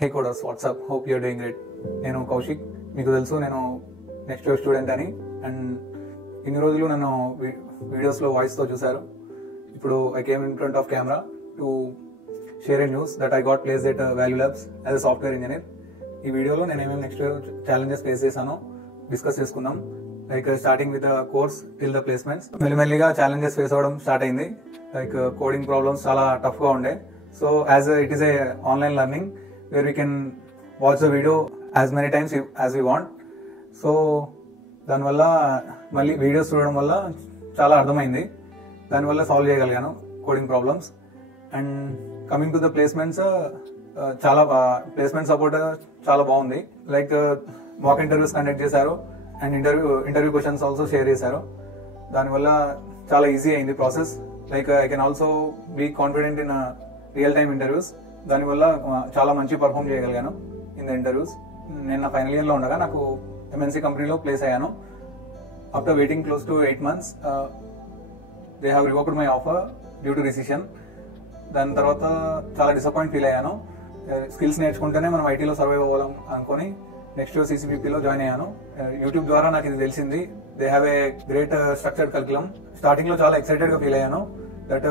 Hey coders, WhatsApp, hope you're doing great. నేను కౌశిక్. మీకు తెలుసు నేను నెక్స్ట్ ఇయర్ స్టూడెంట్ అని. అండ్ ఇన్ని రోజులు నన్ను వీడియోస్లో వాయిస్తో చూశారు. ఇప్పుడు I came in front of camera to share A news that I got placed at value labs as a software engineer. ఈ వీడియోలో నేను ఏమేమి నెక్స్ట్ ఇయర్ ఛాలెంజెస్ ఫేస్ చేశానో డిస్కస్ చేసుకుందాం. Like starting with the course till the placements. మెల్లిమెల్లిగా challenges face అవ్వడం start అయింది. Like coding problems చాలా టఫ్గా ఉండే. So as it is a online learning where we can watch the video as many times as we want. So దానివల్ల మళ్ళీ videos చూడడం వల్ల చాలా అర్థమైంది. దానివల్ల సాల్వ్ చేయగలిగాను coding problems. And coming to the placements, చాలా ప్లేస్మెంట్ సపోర్ట్ చాలా బాగుంది. లైక్ మాక్ ఇంటర్వ్యూస్ కండక్ట్ చేశారు and interview questions also share చేశారు. దానివల్ల చాలా ఈజీ అయింది process. Like I can also be confident in real time interviews. దానివల్ల చాలా మంచి పర్ఫామ్ చేయగలిగాను ఇన్ ద ఇంటర్వ్యూస్. నేను నా ఫైనల్ ఇయర్లో ఉండగా నాకు ఎంఎన్సీ కంపెనీలో ప్లేస్ అయ్యాను. After waiting close to 8 months they have revoked my offer due to recession. దాని తర్వాత చాలా డిసప్పాయింట్ ఫీల్ అయ్యాను. స్కిల్స్ నేర్చుకుంటేనే మనం ఐటీలో సర్వైవ్ అవ్వాలం అనుకుని నెక్స్ట్ ఇయర్ CCPPలో జాయిన్ అయ్యాను. యూట్యూబ్ ద్వారా నాకు ఇది తెలిసింది. They have a great structured curriculum. Starting లో చాలా ఎక్సైటెడ్ గా ఫీల్ అయ్యాను. That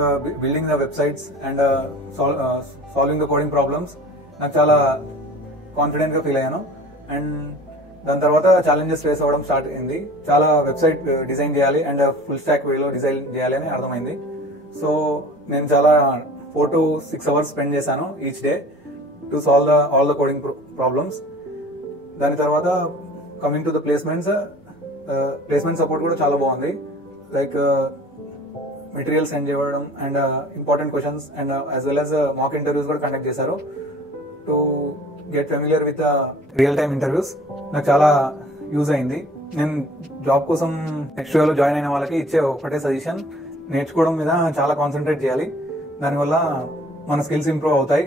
building the websites and solving the coding problems నాకు చాలా కాన్ఫిడెంట్ గా ఫీల్ అయ్యాను. అండ్ దాని తర్వాత ఛాలెంజెస్ ఫేస్ అవ్వడం స్టార్ట్ అయింది. చాలా వెబ్సైట్ డిజైన్ చేయాలి అండ్ ఫుల్ స్టాక్ వేలో డిజైన్ చేయాలి అని అర్థమైంది. సో నేను చాలా 4 to 6 hours స్పెండ్ చేశాను each day to solve all the coding problems. దాని తర్వాత coming to the placements, placement support కూడా చాలా బాగుంది. లైక్ మెటీరియల్స్ సెండ్ చేయడం and important questions and as well as mock interviews కూడా కండక్ట్ చేశారు to get familiar with real time interviews. నాకు చాలా యూజ్ అయింది. నేను జాబ్ కోసం నెక్స్ట్ ఇయర్లో జాయిన్ అయిన వాళ్ళకి ఇచ్చే ఒకటే సజెషన్, నేర్చుకోవడం మీద చాలా కాన్సన్ట్రేట్ చేయాలి. దానివల్ల మన స్కిల్స్ ఇంప్రూవ్ అవుతాయి.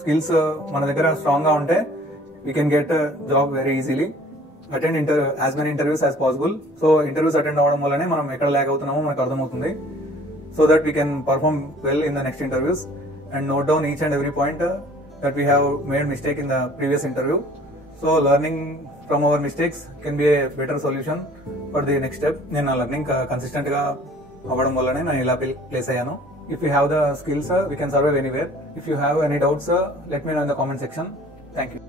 స్కిల్స్ మన దగ్గర స్ట్రాంగ్ గా ఉంటే we can get job very easily. Attend as many interviews as possible. So interviews attend అవ్వడం వల్లనే మనం ఎక్కడ ల్యాక్ అవుతున్నామో మనకు అర్థమవుతుంది. So that we can perform well in the next interviews and note down each and every point that we have made mistake in the previous interview. So learning from our mistakes can be a better solution for the next step. నేను learning consistent గా అవ్వడం వల్లనే నేను ఇలా place అయ్యాను. If you have the skills, we can survive anywhere. If you have any doubts, let me know in the comment section. Thank you.